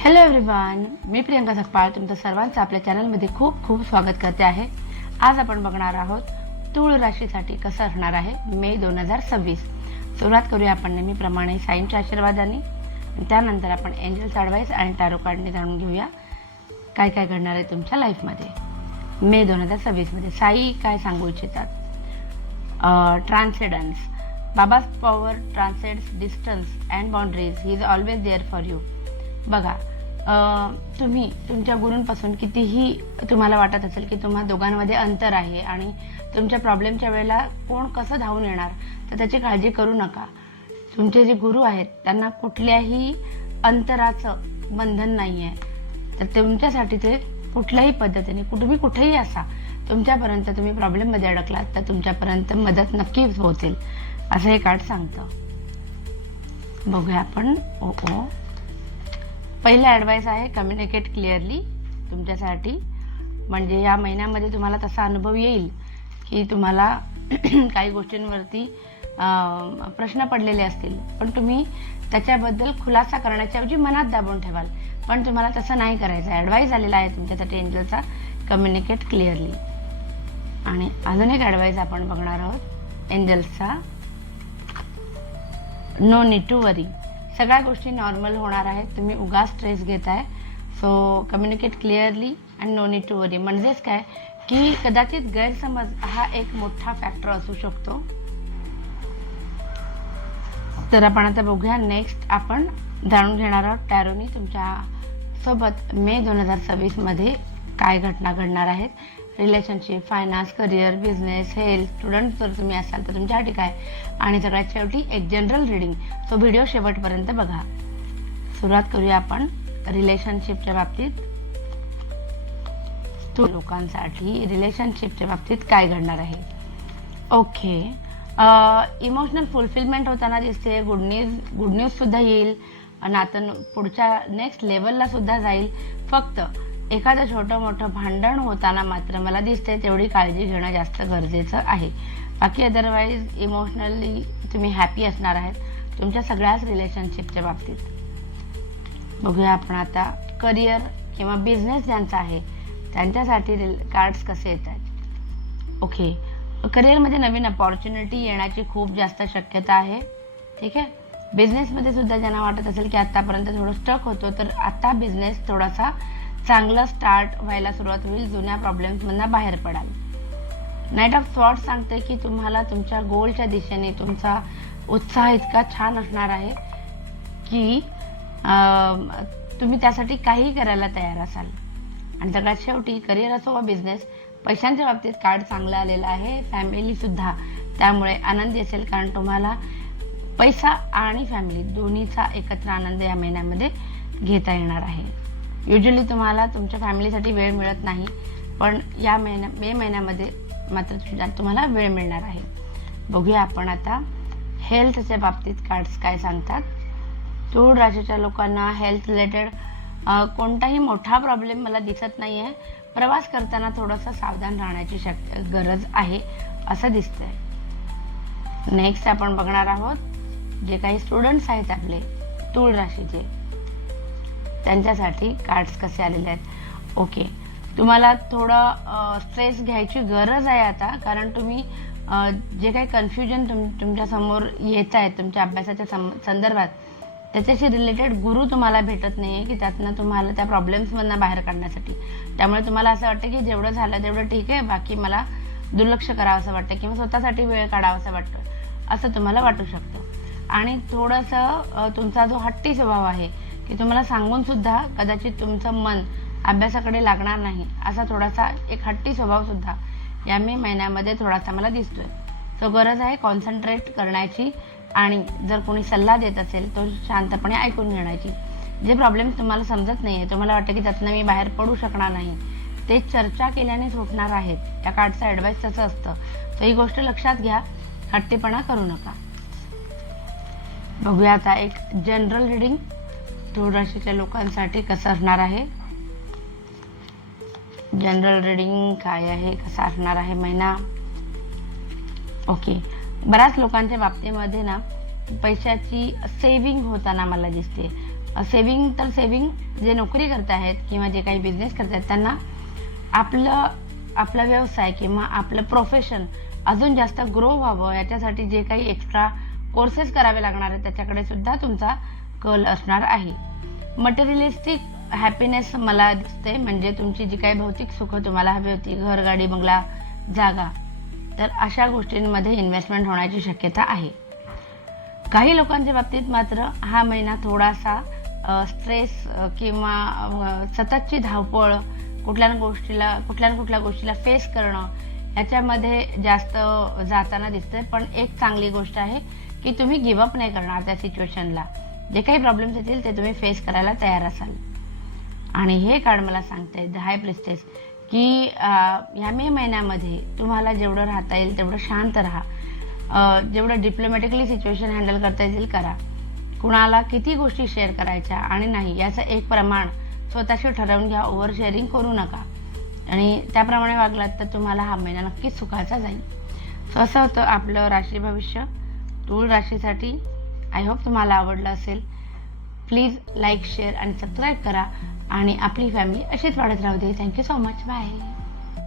Hello everyone, मी प्रियंका सकपाळ तुमचं सर्वांचं आपल्या चॅनलमध्ये खूप खूप स्वागत करते आहे. आज आपण बघणार आहोत तूळ राशीसाठी कसं असणार आहे मे 2026. सुरुवात करूया आपण नेहमीप्रमाणे साईंच्या आशीर्वादाने. त्यानंतर आपण एंजल्स ॲडवाइस आणि टॅरो कार्डने जाणून घेऊया काय काय घडणार आहे तुमच्या लाईफमध्ये मे 2026मध्ये. साई काय सांगू इच्छितात? Transcendence. Baba's power transcends distance and boundaries. He is always there for you. बघा, तुम्ही तुमच्या गुरूंपासून कितीही तुम्हाला वाटत असेल की तुम्हा दोघांमध्ये अंतर आहे आणि तुमच्या प्रॉब्लेमच्या वेळेला कोण कसं धावून येणार, तर त्याची काळजी करू नका. तुमचे जे गुरु आहेत त्यांना कुठल्याही अंतराचं बंधन नाही आहे. तर तुमच्यासाठी ते कुठल्याही पद्धतीने तुम्ही कुठेही असा, तुमच्यापर्यंत तुम्ही प्रॉब्लेममध्ये अडकलात तर तुमच्यापर्यंत मदत नक्कीच पोहोचेल असं हे कार्ड सांगतं. बघूया आपण. पहिला ॲडवाइस आहे कम्युनिकेट क्लिअरली तुमच्यासाठी. म्हणजे या महिन्यामध्ये तुम्हाला तसा अनुभव येईल की तुम्हाला काही गोष्टींवरती प्रश्न पडलेले असतील, पण तुम्ही त्याच्याबद्दल खुलासा करण्याच्या ऐवजी मनात दाबून ठेवाल. पण तुम्हाला तसं नाही करायचं. ॲडवाइस आलेला आहे तुमच्यासाठी एंजलचा, कम्युनिकेट क्लिअरली. आणि अजून एक ॲडवाइस आपण बघणार आहोत एंजल्सचा, नो नीड टू वरी. सगळ्या गोष्टी नॉर्मल होणार आहेत. तुम्ही उगाच स्ट्रेस घेताय. So communicate clearly and no need to worry. म्हणजेच काय की कदाचित गैरसमज हा एक मोठा फॅक्टर असू शकतो. तर आपण आता बघूया. नेक्स्ट आपण जाणून घेणार आहोत टॅरोनी तुमच्या सोबत मे 2026मध्ये काय घटना घडणार आहेत. Relationship, finance, career, business, health, student जर तुम्ही असाल तर तुमच्यासाठी काय, आणि सगळ्यात शेवटी एक जनरल रीडिंग. सो व्हिडिओ शेवटपर्यंत बघा. सुरुवात करूया आपण रिलेशनशिपच्या बाबतीत. लोकांसाठी रिलेशनशिपच्या बाबतीत काय घडणार आहे. ओके, इमोशनल फुलफिलमेंट होताना दिसते. गुड न्यूज सुद्धा येईल. नातं पुढच्या नेक्स्ट लेवलला सुद्धा जाईल. फक्त एखादं छोटं मोठं भांडण होताना मात्र मला दिसते तेवढी काळजी घेणं जास्त गरजेचं आहे. बाकी अदरवाईज इमोशनली तुम्ही हॅपी असणार आहेत तुमच्या सगळ्याच रिलेशनशिपच्या बाबतीत. बघूया आपण आता करिअर किंवा बिझनेस ज्यांचा आहे त्यांच्यासाठी कार्ड्स कसे येत आहेत. ओके, करिअरमध्ये नवीन अपॉर्च्युनिटी येण्याची खूप जास्त शक्यता आहे. ठीक आहे. बिझनेसमध्ये सुद्धा ज्यांना वाटत असेल की आत्तापर्यंत थोडं स्टक होतो, तर आता बिझनेस थोडासा चांगलं स्टार्ट व्हायला सुरुवात होईल. जुन्या प्रॉब्लेम्समधून बाहेर पडाल. नाईट ऑफ स्वॉर्ड्स सांगते की तुम्हाला तुमच्या गोलच्या दिशेने तुमचा उत्साह इतका छान असणार आहे की तुम्ही त्यासाठी काही करायला तयार असाल. आणि सगळ्यात शेवटी करिअर असो वा बिझनेस, पैशांच्या बाबतीत कार्ड चांगला आलेला आहे. फॅमिलीसुद्धा त्यामुळे आनंदी असेल, कारण तुम्हाला पैसा आणि फॅमिली दोन्हीचा एकत्र आनंद या महिन्यामध्ये घेता येणार आहे. युजली तुम्हाला तुमच्या फॅमिलीसाठी वेळ मिळत नाही, पण या मे महिन्यामध्ये मात्र तुम्हाला वेळ मिळणार आहे. बघूया आपण आता हेल्थच्या बाबतीत कार्ड्स काय सांगतात. तूळ राशीच्या लोकांना हेल्थ रिलेटेड कोणताही मोठा प्रॉब्लेम मला दिसत नाही आहे. प्रवास करताना थोडंसं सावधान राहण्याची गरज आहे असं दिसतंय. नेक्स्ट आपण बघणार आहोत जे काही स्टुडंट्स आहेत आपले तूळ राशीचे, त्यांच्यासाठी कार्ड्स कसे आलेले आहेत. ओके, तुम्हाला थोडं स्ट्रेस घ्यायची गरज आहे आता, कारण तुम्ही जे काही कन्फ्युजन तुमच्यासमोर येत आहेत तुमच्या अभ्यासाच्या संदर्भात, त्याच्याशी रिलेटेड गुरु तुम्हाला भेटत नाही आहे की त्यातनं तुम्हाला त्या प्रॉब्लेम्समधनं बाहेर काढण्यासाठी. त्यामुळे तुम्हाला असं वाटतं की जेवढं झालं तेवढं ठीक आहे, बाकी मला दुर्लक्ष करावं असं वाटतं किंवा स्वतःसाठी वेळ काढावा असं वाटतं, असं तुम्हाला वाटू शकतं. आणि थोडंसं तुमचा जो हट्टी स्वभाव आहे की तुम्हाला सांगून सुद्धा कदाचित तुमचं मन अभ्यासाकडे लागणार नाही, असा थोडासा एक हट्टी स्वभाव सुद्धा या मे महिन्यामध्ये थोडासा मला दिसतोय. तो गरज आहे कॉन्सन्ट्रेट करण्याची आणि जर कोणी सल्ला देत असेल तो शांतपणे ऐकून घेण्याची. जे प्रॉब्लेम्स तुम्हाला समजत नाही आहे, तुम्हाला वाटतं की त्यातनं मी बाहेर पडू शकणार नाही, ते चर्चा केल्याने सुटणार आहेत. त्या कार्डचा ॲडवाइस तसं असतं. तर ही गोष्ट लक्षात घ्या, हट्टीपणा करू नका. बघूया आता एक जनरल रीडिंग तूळ राशीच्या लोकांसाठी कसं असणार आहे. जनरल रीडिंग काय आहे, कसा असणार आहे महिना. ओके, बऱ्याच लोकांच्या बाबतीमध्ये ना पैशाची सेविंग होताना मला दिसते. सेविंग तर सेविंग जे नोकरी करत आहेत किंवा जे काही बिझनेस करत आहेत त्यांना आपला व्यवसाय किंवा आपलं प्रोफेशन अजून जास्त ग्रो व्हावं याच्यासाठी जे काही एक्स्ट्रा कोर्सेस करावे लागणार आहेत त्याच्याकडे सुद्धा तुमचा कल असणार आहे. मटेरियलिस्टिक हॅपीनेस मला दिसते, म्हणजे तुमची जी काही भौतिक सुख तुम्हाला हवी होती, घर, गाडी, बंगला, जागा, तर अशा गोष्टींमध्ये इन्व्हेस्टमेंट होण्याची शक्यता आहे. काही लोकांच्या बाबतीत मात्र हा महिना थोडासा स्ट्रेस किंवा सततची धावपळ, कुठल्या कुठल्या गोष्टीला फेस करणं याच्यामध्ये जास्त जाताना दिसतंय. पण एक चांगली गोष्ट आहे की तुम्ही गिवअप नाही करणार त्या सिच्युएशनला. जे काही प्रॉब्लेम्स येतील ते तुम्ही फेस करायला तयार असाल. आणि हे कार्ड मला सांगते द हाय प्रिस्टेस की ह्या मे महिन्यामध्ये तुम्हाला जेवढं राहता येईल तेवढं शांत राहा. जेवढं डिप्लोमॅटिकली सिच्युएशन हँडल करता येईल करा. कुणाला किती गोष्टी शेअर करायच्या आणि नाही याचं एक प्रमाण स्वतःशी ठरवून घ्या. ओव्हर शेअरिंग करू नका आणि त्याप्रमाणे वागलात तर तुम्हाला हा महिना नक्कीच सुखाचा जाईल. सो असं होतं आपलं राशी भविष्य तूळ राशीसाठी. आय होप तुम्हाला आवडलं असेल. प्लीज लाईक, शेअर आणि सबस्क्राईब करा आणि आपली फॅमिली अशीच वाढत राहू दे. Thank you so much. बाय.